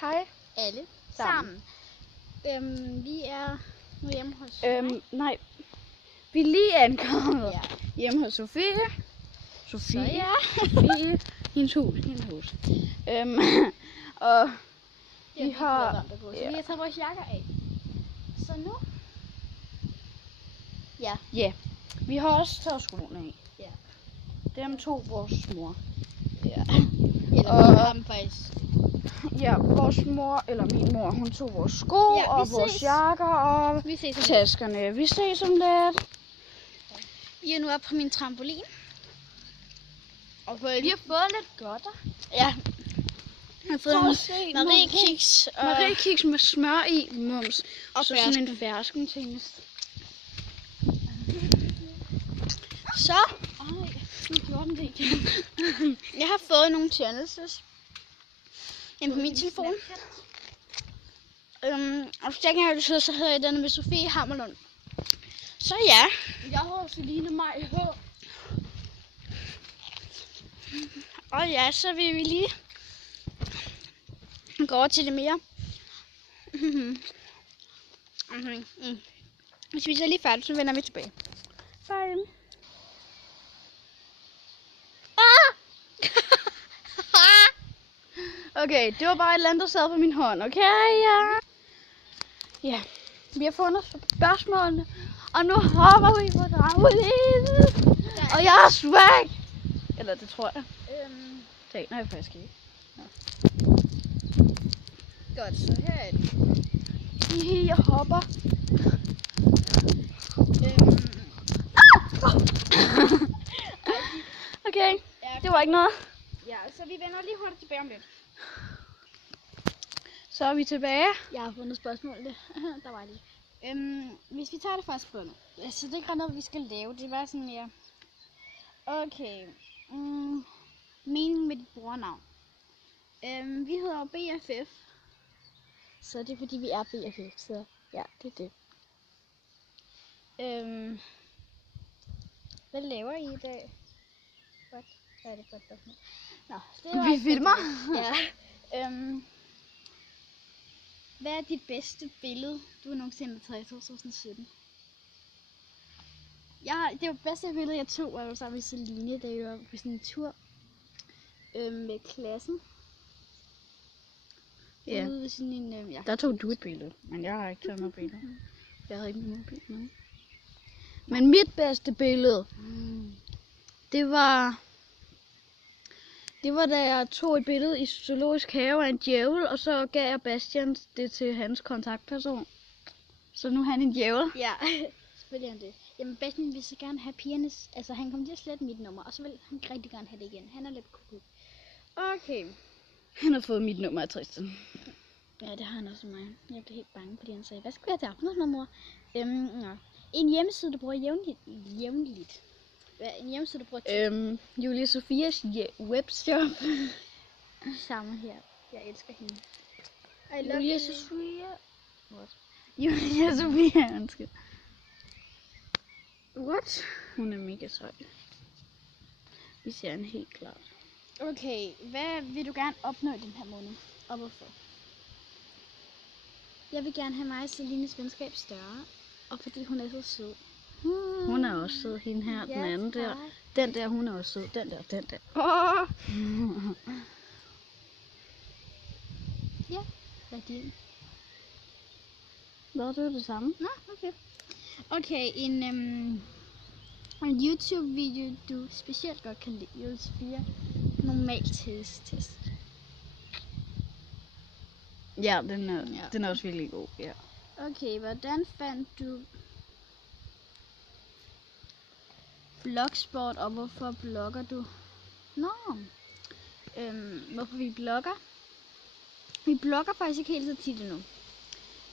Hej. Alle sammen. Vi er nu hjemme hos Nej. Vi er lige ankommet Ja. hjemme hos Sofie. Så ja. Sofie. Hendes hus. Og vi har... varmt at gå, så vi har taget vores jakker af. Så nu... Ja. Vi har også taget skoene af. Ja. Dem tog vores mor. Ja. Eller vi har dem faktisk. Ja, vores mor, eller min mor, hun tog vores sko Ja, og vores jakker og Vi ses om lidt. taskerne. Vi ses om lidt. Vi er nu oppe på min trampolin. Og vi har fået lidt godter. Ja. Jeg har fået Prøv en at se, Marie-kiks og Marie-kiks med smør i, mums. Og så sådan en fersken til. så Nu gjorde den det igen. jeg har fået nogle challenges ind på min telefon. Og hvis jeg ikke har det, så hedder jeg den med Sofie Hammerlund. Så ja. Jeg hedder Celine Maj H. Og ja, så vil vi lige gå over til det mere. Hvis vi så lige færdigt, så vender vi tilbage. Bye. Okay, det var bare et eller andet, der sad på min hånd, okay? Ja, vi har fundet spørgsmålene, og nu hopper vi på trampolinen, og jeg er swag! Eller det tror jeg. Det aner jeg faktisk ikke. Godt, så her er det. Jeg hopper. Okay, det var ikke noget. Ja, så vi vender lige hurtigt tilbage om lidt. Så er vi tilbage. Jeg har fundet spørgsmålene. Der var de. Hvis vi tager det første på nu. Altså, det er ikke ret noget, vi skal lave. Det var sådan mere... Okay. Meningen med dit brugernavn. Vi hedder BFF. Så det er fordi, vi er BFF. Så ja, det er det. Hvad laver I i dag? Hvad er det for et spørgsmål? Nå, det var Vi filmer. Ja. Hvad er dit bedste billede, du nogensinde har taget i 2017? Det bedste billede, jeg tog, var sammen med Celine, da vi var på sådan en tur med klassen. Ja. Ude ved sådan en, Der tog du et billede, men jeg har ikke taget noget billede. Jeg havde ikke min mobil med. Men mit bedste billede, det var da jeg tog et billede i zoologisk have af en djævel, og så gav jeg Bastian det til hans kontaktperson. Så nu er han en djævel. Ja, selvfølgelig er han det. Jamen Bastian vil så gerne have pigernes, altså han kommer til at slette mit nummer, og så vil han rigtig gerne have det igen. Han er lidt kukuk. Okay. Han har fået mit nummer af Tristan. Ja, det har han også mig. Jeg blev helt bange, fordi han sagde, hvad skulle jeg til aftensmad, mor? En hjemmeside, du bruger jævnligt. En hjemmeside, du bruger tit. Julia Sofias webshop. Samme her. Jeg elsker hende. Julia Sofia. What? Julia Sofia, undskyld. What? Hun er mega sej. Vi ser hende helt klart. Okay, hvad vil du gerne opnå i den her måned? Og hvorfor? Jeg vil gerne have mig og Celines venskab større. Og fordi hun er så sød. Hun er også sød, hende her, den anden der. tak. Den der, hun er også sød. Den der. Ja, hvad er din? Hvad er det det samme? Nå, okay. Okay, en YouTube-video, du specielt godt kan lide. Julia Sofia. Normal test. Ja, den er også virkelig god, ja. Okay, hvordan fandt du blogsport, og hvorfor blogger du? Nå, hvorfor vi blogger? Vi blogger faktisk ikke helt så tit endnu.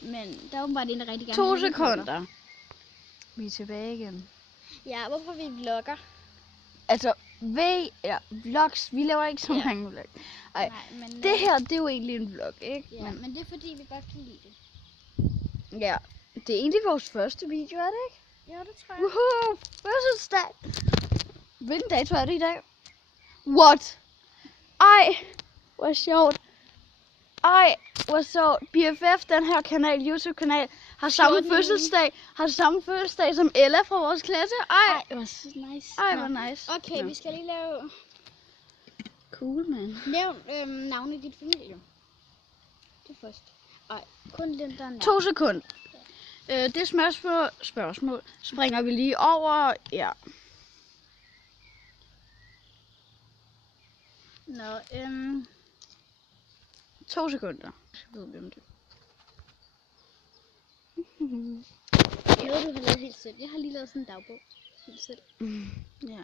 Men der er åbenbart en, der rigtig gerne 2 vil have, vi blogger. sekunder. Vi er tilbage igen. Ja, hvorfor vi blogger? Altså, vlogs, vi laver ikke så Ja. mange vlogs. Ej, Nej, men det her, det er jo egentlig en vlog, ikke? ja, men det er fordi, vi godt kan lide det. Ja, det er egentlig vores første video, er det ikke? Ja, det tror jeg. Woohoo! Fødselsdag! Hvilken dato er det i dag? What? Ej, hvor sjovt. Ej, Og så BFF, den her kanal, YouTube-kanal, har samme 14. fødselsdag som Ella fra vores klasse. Ej, det var så nice. ej, hvor nice. Okay, vi skal lige lave... Cool, man. Nævn navnet i dit familie. Det først. Ej, kun den der navn. 2 sekunder. Det spørgsmål springer vi lige over. Ja. Nå, 2 sekunder. Så ved vi om det. noget du har lavet helt selv. Jeg har lige lavet sådan en dagbog. Helt selv. Ja.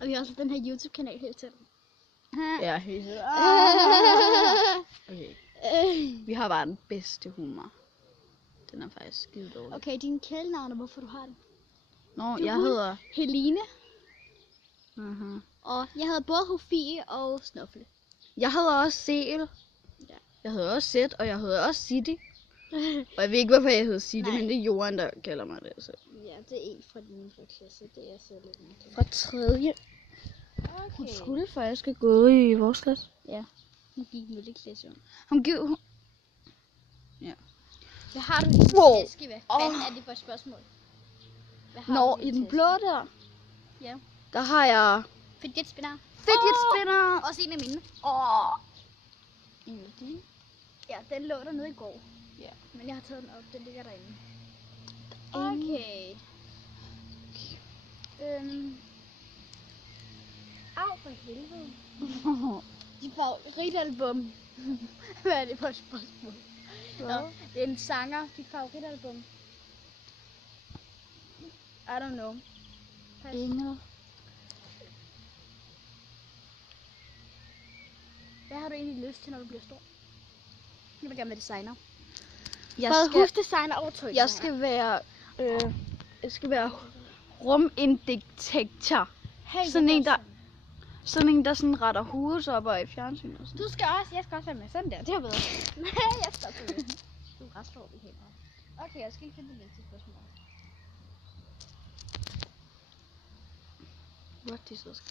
Og vi har også den her YouTube-kanal helt selv. Ja, helt sikkert. Okay. Vi har bare den bedste humor. Den er faktisk skide dårlig. Okay, dine kælenavne, hvorfor du har det? Nå, jeg hedder... Helene. Uh-huh. Og jeg hedder både Hofie og Snuffle. Jeg hedder også Seel. Ja. Jeg hedder også Zed, og jeg hedder også City. Og jeg ved ikke, hvorfor jeg hedder City, Nej. men det er Johan, der kalder mig det. Så. Ja, det er en fra din klasse. Det er så lidt mærkeligt. Fra 3. Hun Okay. skulle faktisk have gået i vores klasse. Ja, hun gik i 0. klasse. Hun gik... Hvad har du i din Wow. taske? Hvad fanden er det for et spørgsmål? Hvad har Nå, du i den taske? blå der, Ja. der har jeg Fidget spinner. fidget spinner. Også en af mine. En af dine. Ja, den lå der nede i går. Ja. Men jeg har taget den op. Den ligger derinde. Okay. Au for helvede. Dit favoritalbum. Hvad er det for et spørgsmål? Nå, det er en sanger. Dit favoritalbum. I don't know. Pas. Engel. Hvad har du egentlig lyst til, når du bliver stor? Jeg vil gerne være designer. Jeg Både skal, husdesigner og tøjdesigner. jeg skal være rumindektektor. Hey, sådan jeg en, gør Sådan en, der sådan retter hovedet op og i fjernsyn og sådan. Du skal også, jeg skal også være med. Sådan der, det er bedre. Nej, jeg stopper med. Du er ret stor i hænder. Okay, jeg skal lige finde det næste spørgsmål. What is this?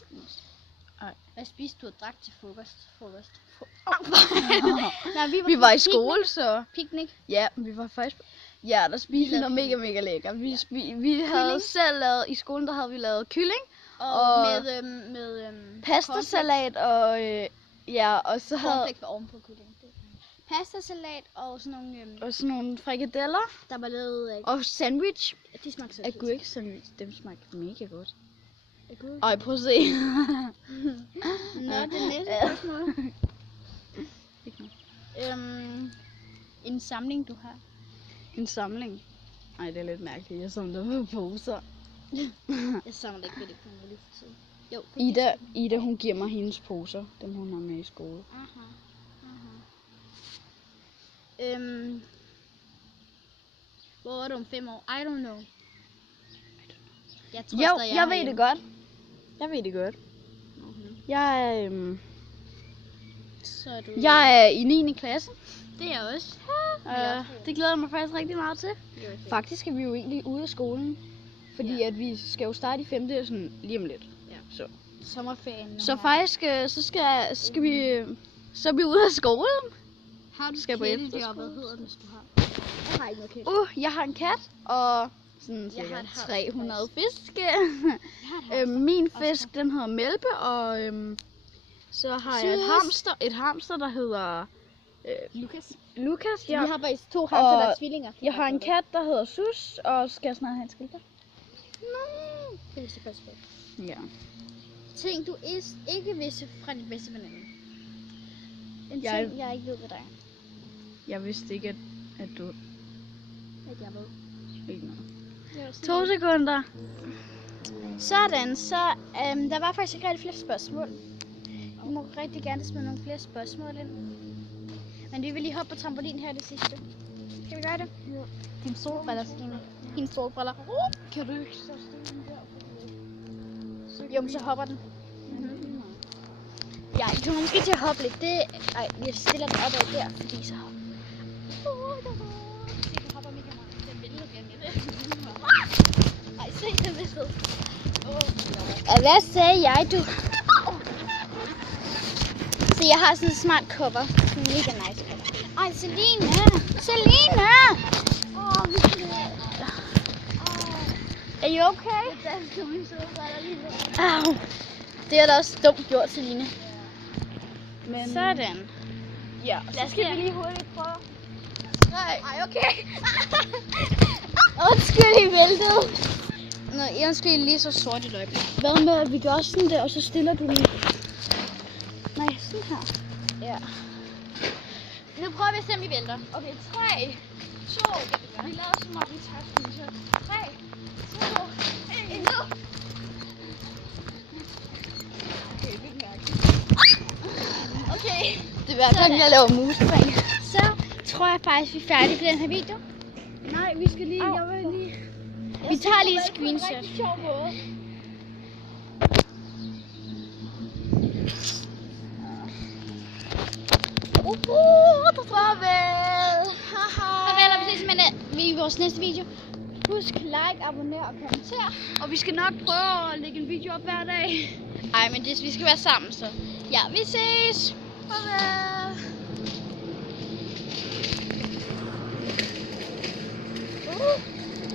Hvad spiste du og drak til frokost? Nej, Vi var i skole, så... Picnic. Ja, vi var faktisk... Ja, der spiste vi noget mega, mega lækker. Vi havde selv lavet... I skolen, der havde vi lavet kylling. Og med Pastasalat og... ja, og så havde... cornflakes var ovenpå kylling. Pastasalat og sådan nogle... Og sådan nogle frikadeller. der var lavet af... Og sandwich. de smagte så Agurk sandwich. Dem smagte mega godt. Agurk. Ej, prøv at se. Nå, det næste spørgsmål. En samling, du har. En samling. Ej, det er lidt mærkeligt. Jeg samler på poser. Jeg samler ikke rigtig på noget lige for tiden. Jo, Ida, hun giver mig hendes poser. Dem hun har med i skole. Aha. Hvor er du om 5 år? I don't know. Jeg tror Jo, stadig, jeg ved herhjemme. det godt. Jeg ved det godt. Jeg er, Så er du... jeg er i 9. klasse. Det er jeg også. Det glæder jeg mig faktisk rigtig meget til. Det er okay. Faktisk er vi jo egentlig ude af skolen. Fordi at vi skal jo starte i 5. sådan lige om lidt. Ja. Så, Sommerferien. så faktisk skal vi... Så er vi ude af skolen. har du skal på kæledyr, efterskole. og hvad hedder den, hvis du har? Jeg har ikke noget kæledyr. Jeg har en kat og sådan Jeg har cirka et hamster, 300 fiske. Jeg har et hamster. Min fisk, den hedder Mælpe, og så har jeg et hamster, der hedder Lukas. Lukas. Vi Ja. har faktisk 2 hamster, der er Og tvillinger. Jeg har en kat, der hedder Sus, og skal jeg snart have en skilter. Det vil jeg passe på. Ja. Ting, du ikke vidste fra din bedste veninde. En Jeg- ting, jeg ikke ved ved dig. Jeg vidste ikke, at du... At jeg ved. Ikke noget. Det var sådan 2 sekunder. Sådan, så der var faktisk ikke rigtig flere spørgsmål. I må rigtig gerne smide nogle flere spørgsmål ind. Men vi vil lige hoppe på trampolin her det sidste. Kan vi gøre det? Jo. Dine solbriller, Stine. Dine solbriller. Kan du ikke så Jo, men så hopper den. Ja, du må måske til at hoppe lidt. Ej, jeg stiller den opad der, fordi så... Se, den hopper mega meget. Den vælter igen lidt. Ej, se, den væltede. Hvad sagde jeg, du? Så jeg har sådan en smart cover. Sådan en mega nice cover. Ej, Selina! Selina! Er I okay? Au. Det er da også dumt gjort, Selina. Men Sådan. ja, Lad os lige hurtigt prøve. Nej. Ej, okay. Undskyld, I væltede. Nå, undskyld, I lige så sort i løbet. Hvad med, at vi gør sådan der, og så stiller du den? Nej, sådan her. Ja. Nu prøver vi at se, om vi vælter. Okay, 3, 2, vi laver som om vi tager screenshot. 3, 2, 1, nu! Okay, vildt mærkeligt. Okay. Det er i hvert fald, jeg laver musespring. Så tror jeg faktisk, vi er færdige på den her video. Nej, vi skal lige, Au. jeg vil lige... Vi tager lige et screenshot. Det er en rigtig sjov måde. Farvel! Farvel, og vi ses i vores næste video. Husk like, abonner og kommenter. Og vi skal nok prøve at lægge en video op hver dag. Ej, men vi skal være sammen, så ja, vi ses. Farvel!